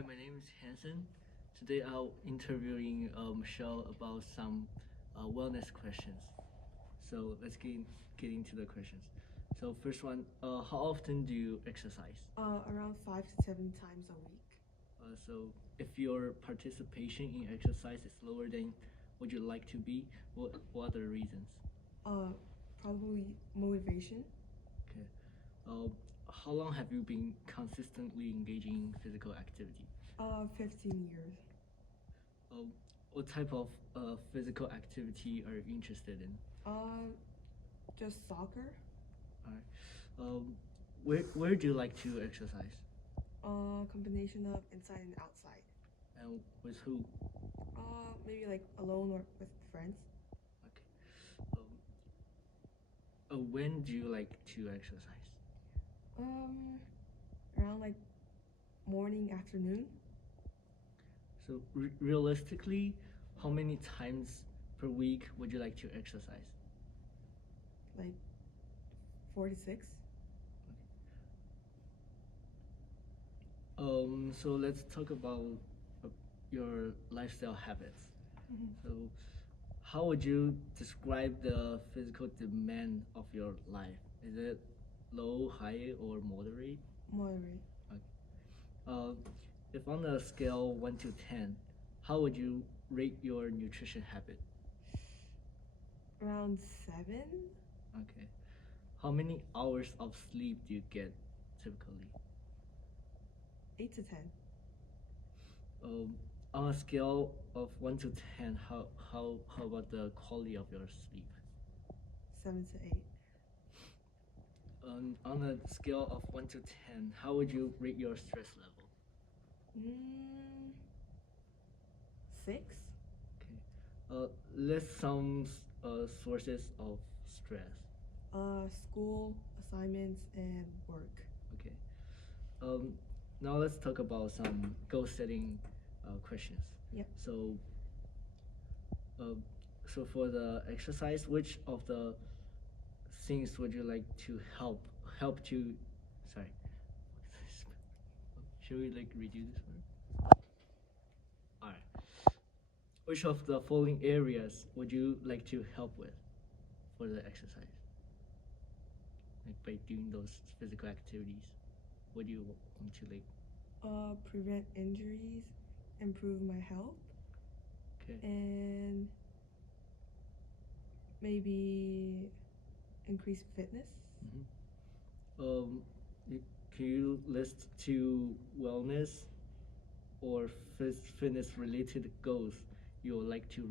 Hi, my name is Hanson. Today I'll interviewing Michelle about some wellness questions. So let's get into the questions. So first one, how often do you exercise? Around 5 to 7 times a week. So if your participation in exercise is lower than what you'd like to be, what are the reasons? Probably motivation. Okay. Uh, how long have you been consistently engaging in physical activity? 15 years. What type of physical activity are you interested in? Just soccer. All right. Where do you like to exercise? Combination of inside and outside. And with who? Maybe like alone or with friends. Okay. When do you like to exercise? Around like morning, afternoon. So realistically, how many times per week would you like to exercise? Like 4 to 6. So let's talk about your lifestyle habits. Mm-hmm. So, how would you describe the physical demand of your life? Is it low, high, or moderate? Moderate. Okay. If on a scale 1 to 10, how would you rate your nutrition habit? Around 7. Okay. How many hours of sleep do you get typically? 8 to 10. On a scale of 1 to 10, how about the quality of your sleep? 7 to 8. On a scale of 1 to 10, how would you rate your stress level? 6. Okay. List some sources of stress. School, assignments, and work. Okay. Now let's talk about some goal setting questions. Yep. So for the exercise, which of the things would you like to help to? Sorry. Should we like redo this one? All right. Which of the following areas would you like to help with for the exercise? Like by doing those physical activities, what do you want to like? Prevent injuries, improve my health, Okay. and maybe increase fitness. Um, can you list two wellness or fitness related goals you would like to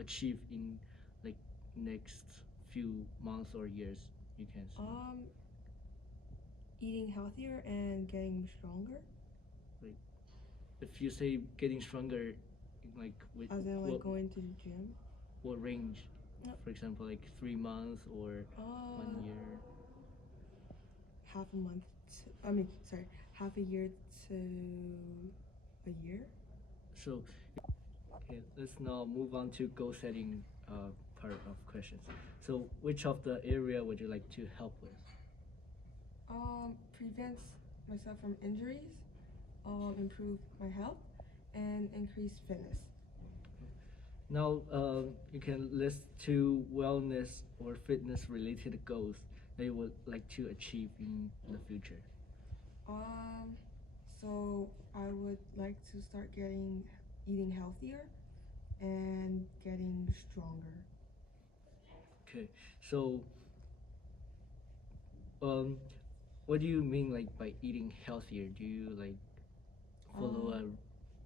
achieve in like next few months or years? You can say. Eating healthier and getting stronger. Like, if you say getting stronger, like with As in like going to the gym. what range? No. For example, like 3 months or 1 year. Half a month. Half a year to a year. So, okay, let's now move on to goal setting part of questions. So, which of the area would you like to help with? Prevents myself from injuries, improve my health, and increase fitness. Now, you can list two wellness or fitness related goals that you would like to achieve in the future. So I would like to start eating healthier and getting stronger. Okay, so what do you mean like by eating healthier? Do you like follow a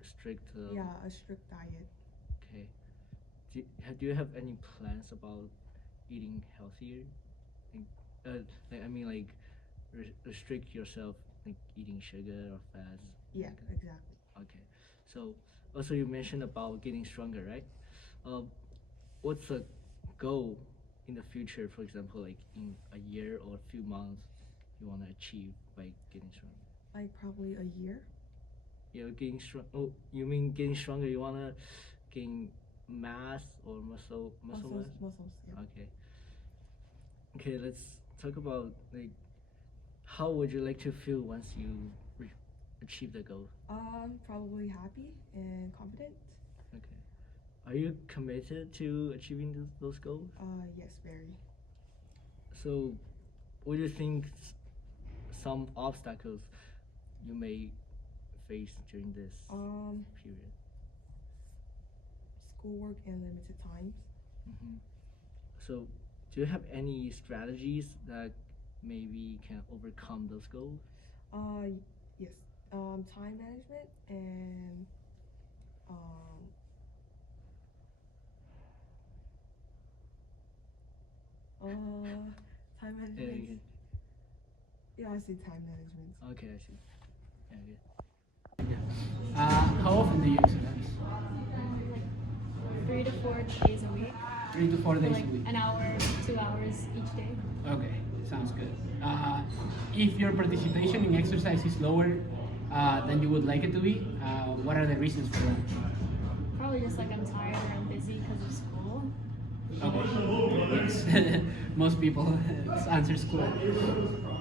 strict? A strict diet. Okay. Do you have any plans about eating healthier? I mean, like restrict yourself, like eating sugar or fats. Yeah, exactly. Okay. So also you mentioned about getting stronger, right? What's the goal in the future? For example, like in a year or a few months, you want to achieve by getting stronger? Like probably a year. You're getting strong. Oh, you mean getting stronger? You wanna gain mass or muscle mass? Muscles. Yeah. Okay. Okay, let's talk about like how would you like to feel once you achieve the goal? Probably happy and confident. Okay. Are you committed to achieving those goals? Yes, very. So, what do you think some obstacles you may face during this period? Schoolwork and limited times. Hmm. So, do you have any strategies that maybe can overcome those goals? Yes. Time management and um, time management. Yeah. Yeah, I say time management. Okay, I see. Yeah, good. How often do you exercise? Like 3 to 4 days a week. 3 to 4 days Like a week. an hour, 2 hours each day. Okay, sounds good. If your participation in exercise is lower than you would like it to be, what are the reasons for that? Probably just like I'm tired or I'm busy because of school. Okay, yes, most people answer school.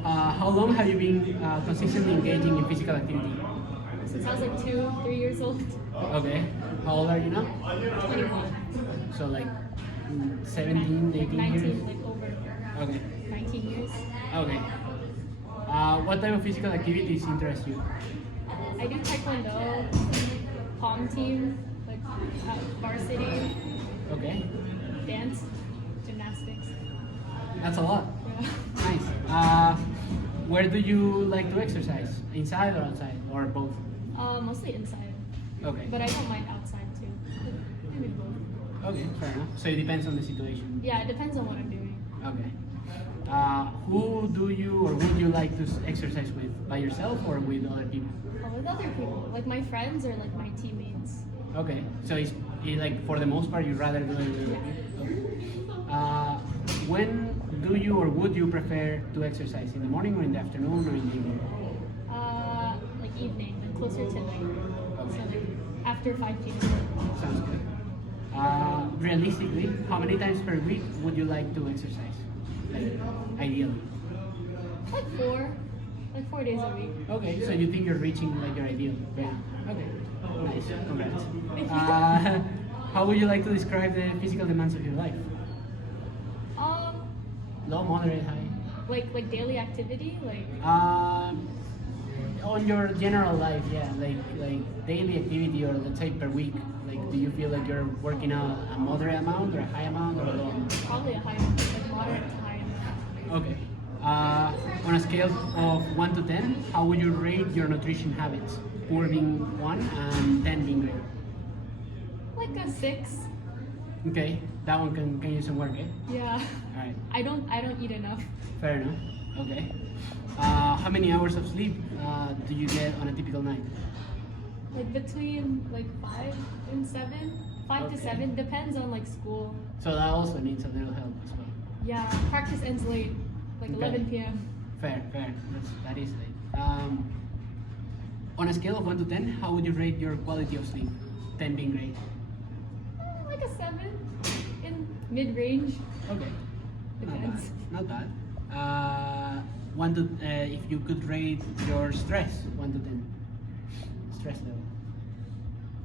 How long have you been consistently engaging in physical activity? Since I was like 2, 3 years old. Okay, how old are you now? 21. So like 17, 18 19, years? like over Okay, 19 years. okay. What type of physical activities interest you? I do taekwondo, palm team, like varsity, Okay, dance, gymnastics. that's a lot. Yeah. Nice. Where do you like to exercise? Inside or outside, or both? Mostly inside, Okay. but I don't mind outside too. Maybe both. Okay, fair enough. So it depends on the situation. Yeah, it depends on what I'm doing. Okay. Who do you or would you like to exercise with? By yourself or with other people? With other people, like my friends or like my teammates. Okay. So it's like for the most part you'd rather do it with other people. Okay. When do you or would you prefer to exercise? In the morning or in the afternoon or in the evening? Like evening, like closer to night. Okay. So like after 5 p.m. Sounds good. Realistically, how many times per week would you like to exercise? Like, ideally. Like 4 days a week. Okay, so you think you're reaching like your ideal, right? Okay, nice, congrats. Thank you. How would you like to describe the physical demands of your life? Low, moderate, high? Like daily activity, like On your general life, yeah, like daily activity or let's say per week. Like, do you feel like you're working out a moderate amount or a high amount or a low amount? probably a high, like moderate to high amount. Okay. On a scale of 1 to 10, how would you rate your nutrition habits? Poor being 1 and 10 being great. Like a 6. Okay, that one can use some work, eh? Yeah. Alright, I don't eat enough. fair enough. Okay. How many hours of sleep do you get on a typical night? Like between like 5 and 7. 5 to Okay. 7 depends on like school. So that also needs a little help as well. Yeah, practice ends late, like Okay. 11 p.m. Fair. That is late. On a scale of 1 to 10, how would you rate your quality of sleep? 10 being great. Like a 7 in mid-range. Okay. Not bad. Depends. Not bad. 1 to if you could rate your stress, 1 to 10. Stress level.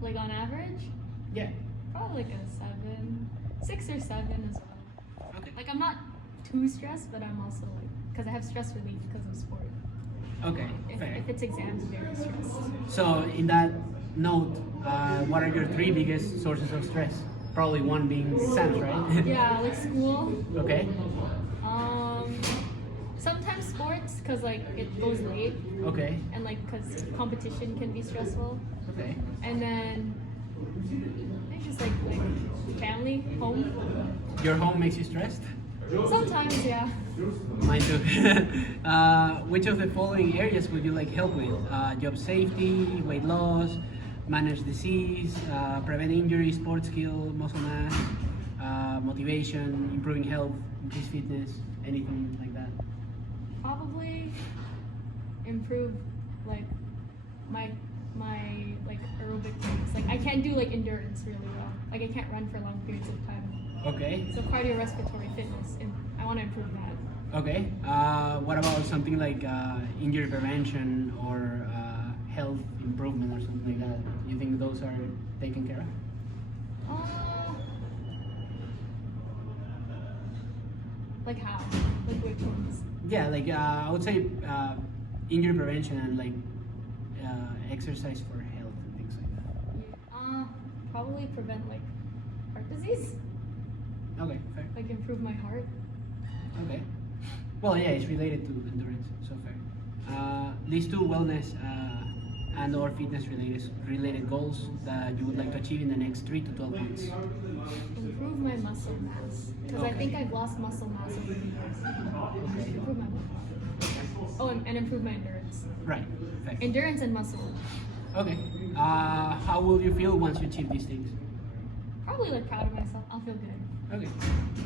Like on average, Yeah. probably like a 7, 6 or 7 as well. Okay. Like I'm not too stressed, but I'm also like, because I have stress relief because of sport. Okay. Fair. If it's exams, very stressed. So in that note, what are your 3 biggest sources of stress? Probably one being exams, right? Yeah, like school. Okay. Sometimes sports, cause like it goes late, Okay. and like cause competition can be stressful. Okay. And then it's just like family, home. Your home makes you stressed? Sometimes, yeah. Mine too. Which of the following areas would you like help with? Job safety, weight loss, manage disease, prevent injury, sports skill, muscle mass, motivation, improving health, increase fitness, anything like that? Probably improve like my like aerobic things. Like I can't do like endurance really well. Like I can't run for long periods of time. Okay. So cardiorespiratory fitness, and I want to improve that. Okay. What about something like injury prevention or health improvement or something like that, you think those are taken care of? Like how? Like which ones? Yeah, like I would say injury prevention and like exercise for health and things like that. Probably prevent like heart disease. Okay, fair. Like improve my heart. Okay. Well, yeah, it's related to endurance, so fair. These two wellness and or fitness related goals that you would like to achieve in the next 3 to 12 months. Improve my muscle mass because I think I've lost muscle mass over the years. Okay. Improve my muscle mass. Oh, and improve my endurance. Right. Fair. Endurance and muscle. Okay. How will you feel once you achieve these things? Probably like proud of myself. I'll feel good. Okay.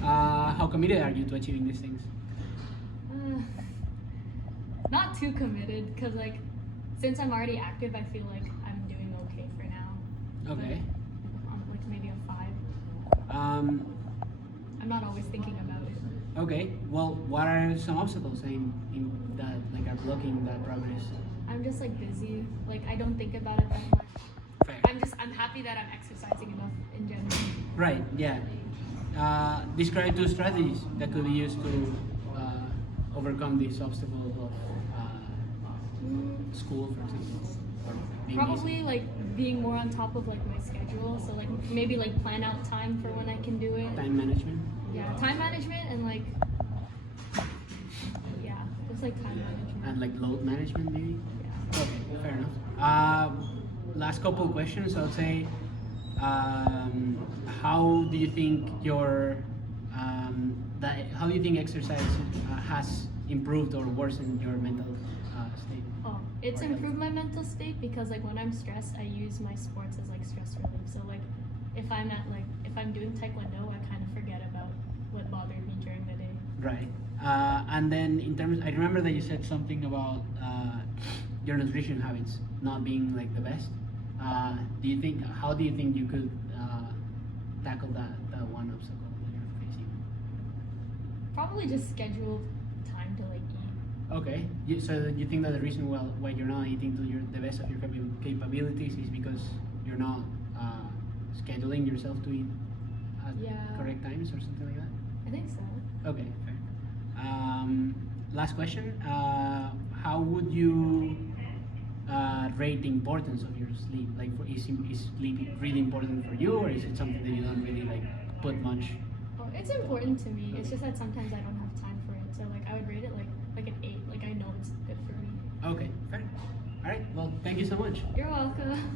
How committed are you to achieving these things? Not too committed because like since I'm already active, I feel like I'm doing okay for now. Okay. But, like maybe a 5. I'm not always thinking about it. Okay. Well, what are some obstacles in that like are blocking that progress? I'm just like busy. Like I don't think about it that much. Fair. I'm happy that I'm exercising enough in general. Right. Yeah. Describe 2 strategies that could be used to overcome this obstacle of school, for example, or being Probably busy. like being more on top of like my schedule. So like maybe like plan out time for when I can do it. Time management. Yeah, time management and like yeah, just like time management. And like load management, maybe. Yeah. Okay, fair enough. Last couple of questions. I would say, how do you think how do you think exercise has improved or worsened your mental state? Oh, it's Or improved my mental state because like when I'm stressed, I use my sports as like stress relief. So like if I'm doing taekwondo, I kind of forget about what bothered me during the day. Right. And then in terms, I remember that you said something about your nutrition habits not being like the best. How do you think you could tackle that one obstacle that you're facing? Probably just schedule time to like eat. Okay. So you think that the reason why you're not eating to the best of your capabilities is because you're not scheduling yourself to eat at Yeah. correct times or something like that? I think so. Okay, fair. Last question. How would you rate the importance of your sleep? Like, is sleep really important for you, or is it something that you don't really like put much? Oh, it's important to me. It's just that sometimes I don't have time for it. So like I would rate it like an 8. Like I know it's good for me. Okay, fair. All right. Well, thank you so much. You're welcome.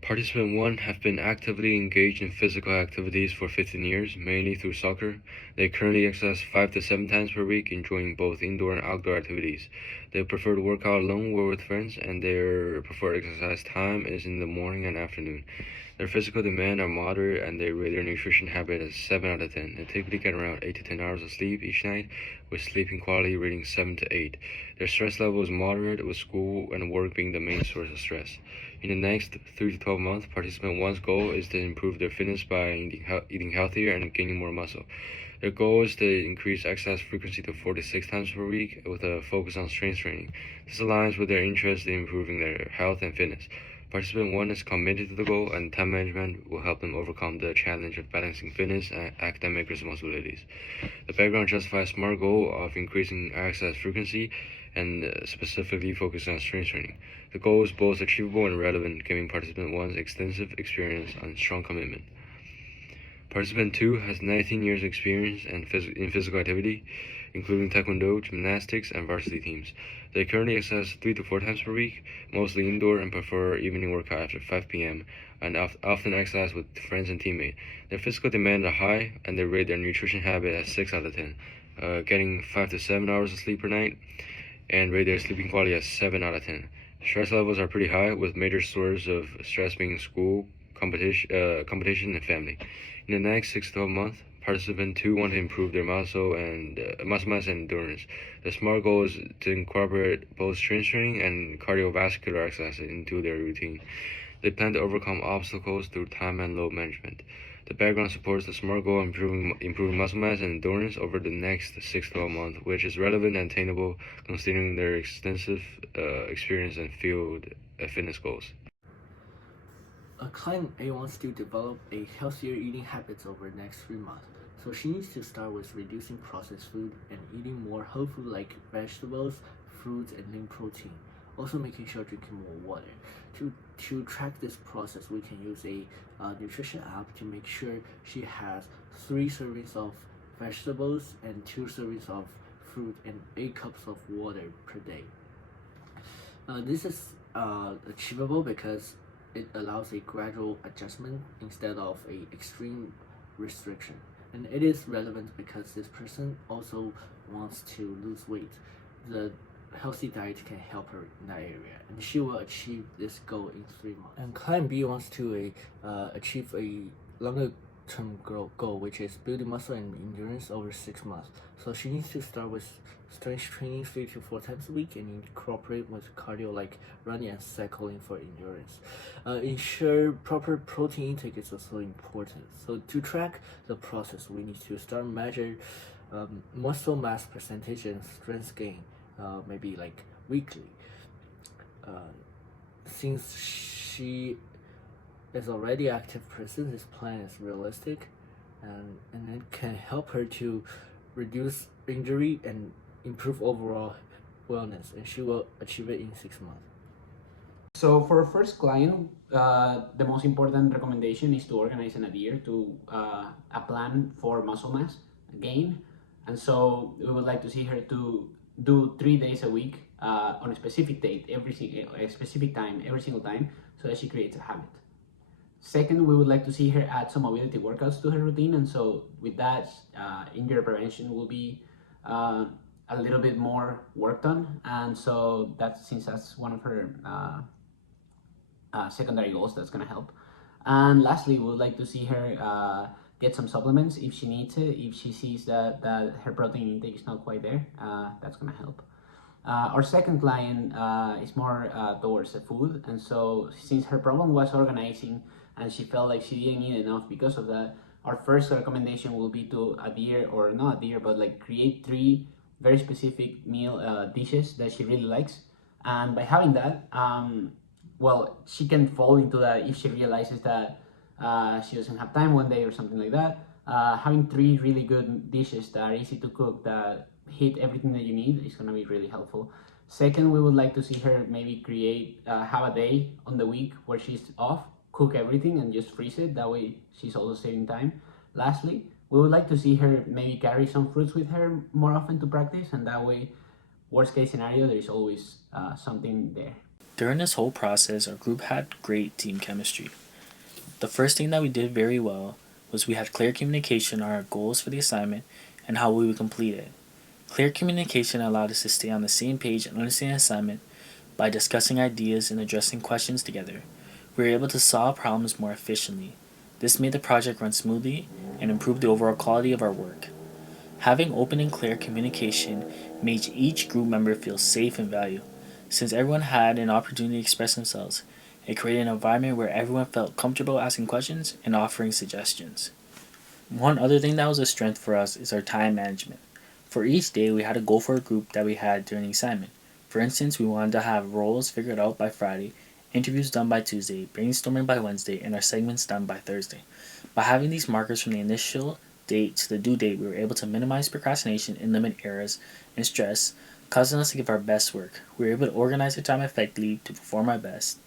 Participant 1 have been actively engaged in physical activities for 15 years, mainly through soccer. They currently exercise 5 to 7 times per week, enjoying both indoor and outdoor activities. They prefer to work out alone or with friends, and their preferred exercise time is in the morning and afternoon. Their physical demand are moderate, and they rate their nutrition habit as 7 out of 10. They typically get around 8 to 10 hours of sleep each night, with sleeping quality rating 7 to 8. Their stress level is moderate, with school and work being the main source of stress. In the next 3 to 12 months, participant 1's goal is to improve their fitness by eating healthier and gaining more muscle. Their goal is to increase exercise frequency to 4 to 6 times per week with a focus on strength training. This aligns with their interest in improving their health and fitness. Participant 1 is committed to the goal, and time management will help them overcome the challenge of balancing fitness and academic responsibilities. The background justifies a smart goal of increasing exercise frequency and specifically focusing on strength training. The goal is both achievable and relevant, given participant 1's extensive experience and strong commitment. Participant 2 has 19 years experience in physical activity, including taekwondo, gymnastics, and varsity teams. They currently exercise 3 to 4 times per week, mostly indoor, and prefer evening workout after 5 p.m., and often exercise with friends and teammates. Their physical demands are high, and they rate their nutrition habit as 6 out of 10, getting 5 to 7 hours of sleep per night, and rate their sleeping quality as 7 out of 10. Stress levels are pretty high, with major sources of stress being school, competition, and family. In the next 6 to 12 months, participant 2 want to improve their muscle mass and endurance. The SMART goal is to incorporate both strength training and cardiovascular exercise into their routine. They plan to overcome obstacles through time and load management. The background supports the SMART goal of improving muscle mass and endurance over the next 6 to 12 months, which is relevant and attainable considering their extensive experience and field fitness goals. Client A wants to develop a healthier eating habits over the next 3 months. So she needs to start with reducing processed food and eating more whole food like vegetables, fruits, and lean protein. Also making sure drinking more water. To track this process, we can use a nutrition app to make sure she has 3 servings of vegetables and 2 servings of fruit and 8 cups of water per day. This is achievable because it allows a gradual adjustment instead of a extreme restriction. And it is relevant because this person also wants to lose weight. The healthy diet can help her in that area, and she will achieve this goal in 3 months. And client B wants to achieve a longer term goal, which is building muscle and endurance over 6 months. So she needs to start with strength training 3 to 4 times a week and incorporate with cardio like running and cycling for endurance. Ensure proper protein intake is also important. So to track the process, we need to start measure muscle mass percentage and strength gain, maybe like weekly. Since she is already active person, this plan is realistic and it can help her to reduce injury and improve overall wellness, and she will achieve it in 6 months. So for our first client, the most important recommendation is to organize and adhere to a plan for muscle mass gain. And so we would like to see her to do 3 days a week on a specific date, a specific time, every single time, so that she creates a habit. Second, we would like to see her add some mobility workouts to her routine, and so with that, injury prevention will be a little bit more worked on, and so since that's one of her secondary goals, that's going to help. And lastly, we would like to see her get some supplements if she needs it, if she sees that her protein intake is not quite there. That's going to help. Our second client is more towards the food, and so since her problem was organizing and she felt like she didn't eat enough because of that, our first recommendation will be to adhere, or not adhere, but like create 3 very specific meal dishes that she really likes. And by having that, well, she can fall into that if she realizes that she doesn't have time one day or something like that. Having 3 really good dishes that are easy to cook, that hit everything that you need, is going to be really helpful. Second, we would like to see her maybe have a day on the week where she's off, cook everything and just freeze it. That way she's also saving time. Lastly, we would like to see her maybe carry some fruits with her more often to practice, and that way, worst case scenario, there is always something there. During this whole process, our group had great team chemistry. The first thing that we did very well was we had clear communication on our goals for the assignment and how we would complete it. Clear communication allowed us to stay on the same page and understand the assignment by discussing ideas and addressing questions together. We were able to solve problems more efficiently. This made the project run smoothly and improved the overall quality of our work. Having open and clear communication made each group member feel safe and valued. Since everyone had an opportunity to express themselves, it created an environment where everyone felt comfortable asking questions and offering suggestions. One other thing that was a strength for us is our time management. For each day, we had a goal for a group that we had during the assignment. For instance, we wanted to have roles figured out by Friday, interviews done by Tuesday, brainstorming by Wednesday, and our segments done by Thursday. By having these markers from the initial date to the due date, we were able to minimize procrastination and limit errors and stress, causing us to give our best work. We were able to organize our time effectively to perform our best.